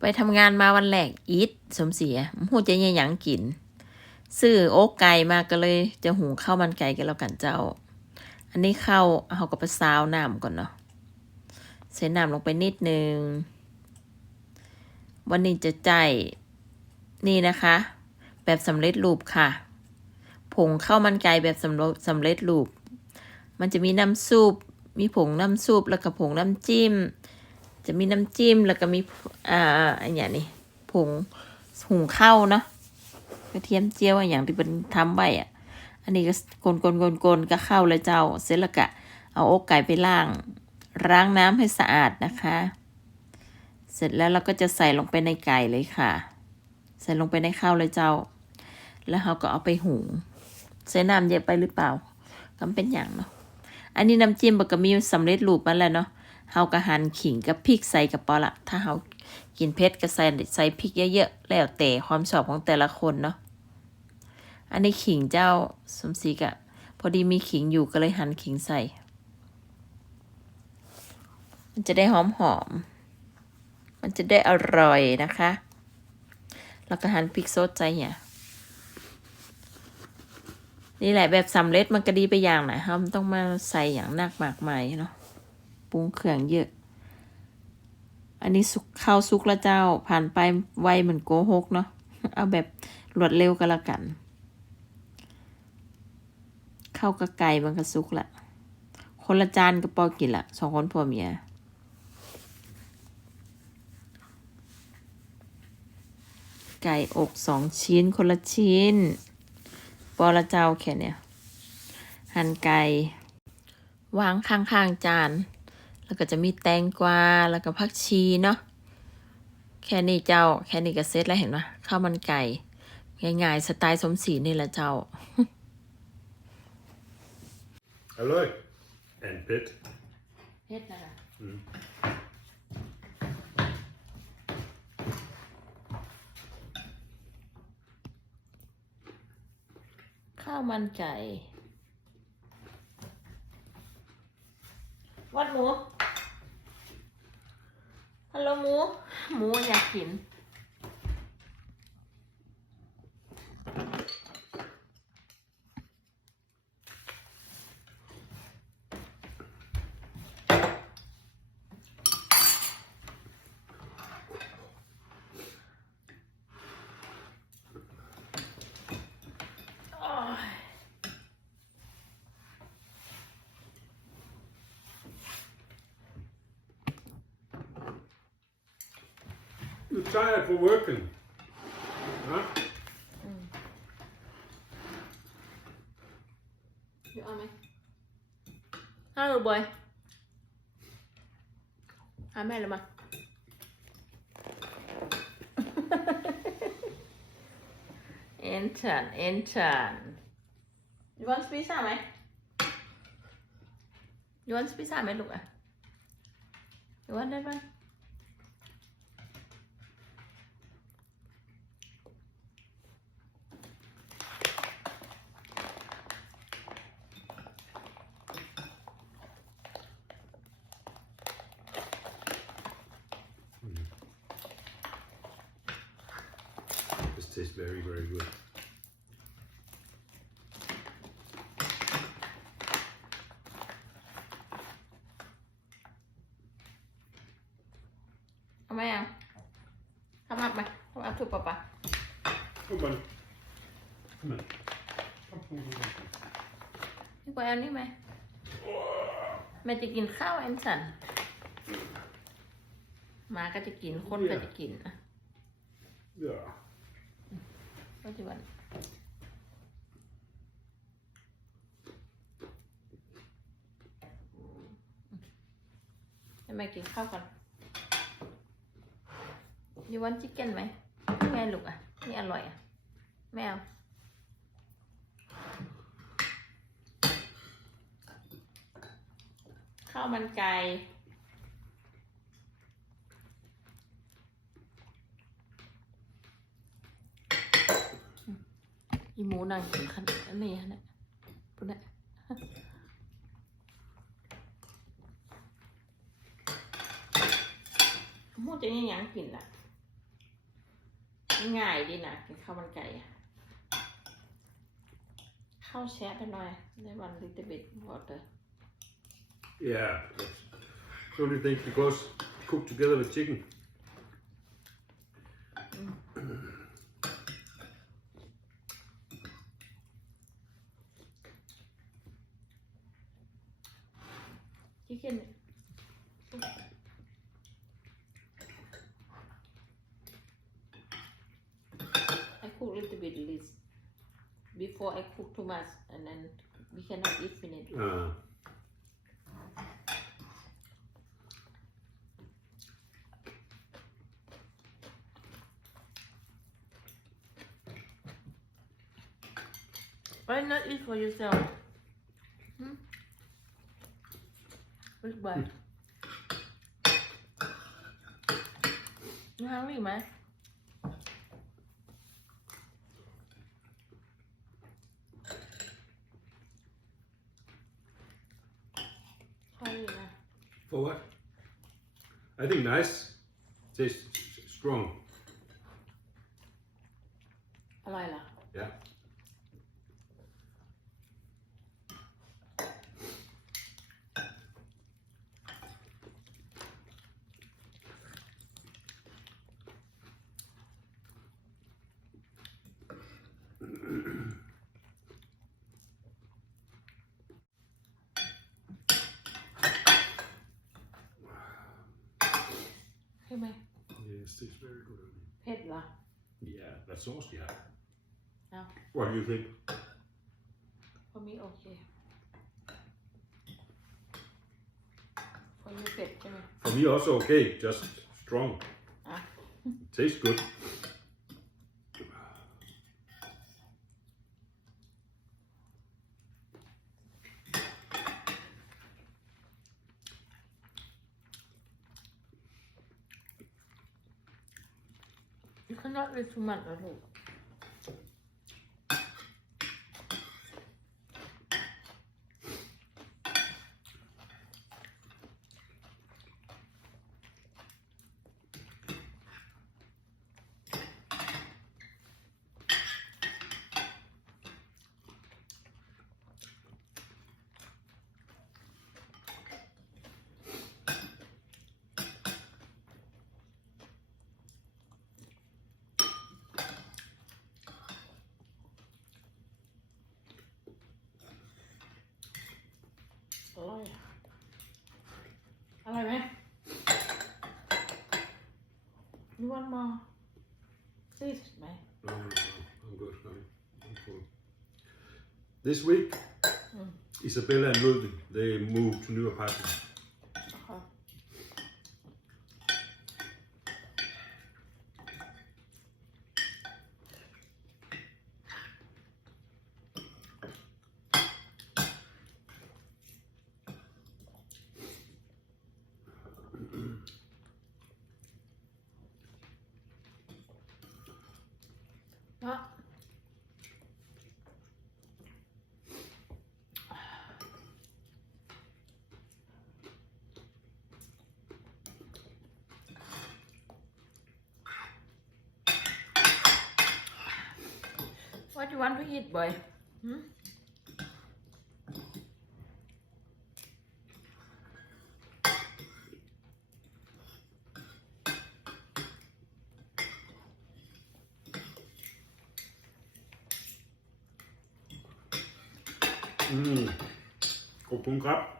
ไปทำงานมาวันแรกอีทสมเสียหูจะยังหยังกิน ซื้อโอ๊กไก่มาก็เลย จะหุงข้าวมันไก่กันแล้วกันเจ้า อันนี้ข้าวเอากับไปซาวน้ำก่อนเนาะใส่น้ำลงไปนิดนึง วันนี้จะใจนี่นะคะ แบบสำเร็จรูปค่ะ ผงข้าวมันไก่แบบสำเร็จสำเร็จรูป มันจะมีน้ำซุปมีผงน้ำซุปแล้วก็ผงน้ำจิ้ม จะมีน้ำจิ้มแล้วก็มีอ่าอันอย่างนี้ผงหุงข้าวเนาะกระเทียมเจียวอนอย่างที่เป็นทำไว้อะอันนี้ก็กลนกลนกลนกลนก็เข้าแล้วเจ้าเสร็จแล้วก็เอาอกไก่ไปล้างล้างน้ำให้สะอาดนะคะ เสร็จแล้วเราก็จะใส่ลงไปในไก่เลยค่ะ ใส่ลงไปในข้าวเลยเจ้า แล้วเราก็เอาไปหุงใส่น้ำเยอะไปหรือเปล่าก็เป็นอย่างเนาะอันนี้น้ำจิ้มบกมีสำเร็จรูปมาแล้วเนาะ เฮากะหันขิงกับพริกใส่กับปอละ ถ้าเฮากินเผ็ดก็ใส่ใส่พริกเยอะๆ แล้วแต่ความชอบของแต่ละคนเนาะ อันนี้ขิงเจ้าสมศรีกะ พอดีมีขิงอยู่ก็เลยหั่นขิงใส่ มันจะได้หอมหอม มันจะได้อร่อยนะคะ แล้วก็หั่นพริกสดใจเนี่ยนี่แหละแบบสำเร็จมันก็ดีไปอย่างนะเราต้องมาใส่อย่างนักมากมายเนาะ ปรุงเครื่องเยอะ อันนี้สุกข้าวซุกล้วเจ้าผ่านไปไวเหมือนโกหกเนาะเอาแบบรวดเร็วก็แล้วกันข้าวกับไก่มันก็สุกละคนละจานก็พอกินละสองคนพ่อเมียไก่อกสองชิ้นคนละชิ้น ปอละเจ้าแค่เนี่ย หั่นไก่ วางข้างๆจาน แล้วก็จะมีแตงกวา แล้วก็ผักชีเนาะ แค่นี้เจ้า แค่นี้ก็เสร็จแล้วเห็นไหมข้าวมันไก่ ง่ายๆ สไตล์สมศรีนี่แหละเจ้า Hallo. En Pit. เฮ็ดนะคะ Mm. ข้าวมันไก่ วัดหมู ฮัลโหลหมูหมูอยากกิน You're tired for working. Huh? อยู่เอาไหมฮัลโหลบอยหาแม่เลยมาเอ็นชันเอ็นชันยูวันสพิซซ่าไหมยูวันสพิซซ่าไหมลูกอะยูวันได้ไหม This tastes very, very good. เอาไหมอะทำอัพไหมทำอัพถูกปะปะ Come on. Come on. Come, come, come, come. พี่ปอยเอานี่ไหมแม่จะกินข้าวแอนสันหมาก็จะกินคนก็จะกินอะ Yeah. ปัจจุบันให้แม่กินข้าวก่อนยูวันชิคเก้นไหมนี่ไงลูกอะ นี่อร่อยอะ ไม่เอาข้าวมันไก่ อีหมูนางกินขนาดนี้ฮะเนี่ยปุ่นเนี่ยหมูจะยังยังกินล่ะ ง่ายดีนะกินข้าวมันไก่อะข้าวแช่ไปหน่อยได้วัน little bit water Yeah. That's the only thing because cooked together with chicken. chicken I cook little bit least before I cook too much and then we cannot eat finish Uh, Why not eat for yourself? Hmm? Big boy. You hungry ไ for what? I think nice. Tastes strong. Hey ใช่ไหม Yes, tastes very good. เผ็ดเหรอ Yeah, that sauce, yeah. No. What do you think? for me okay for you เผ็ดใช่ไหม For me, also okay. Just strong. Ah. Tastes good. You cannot eat too much นะ อร่อยอะอร่อยไหม You want more please ไหม No, no, no, I'm good. I'm, I'm full. This week, Mm. Isabella and Ludwig, they moved to new apartment. What you want to eat, boy? Hmm? Mm. ขอบคุณครับ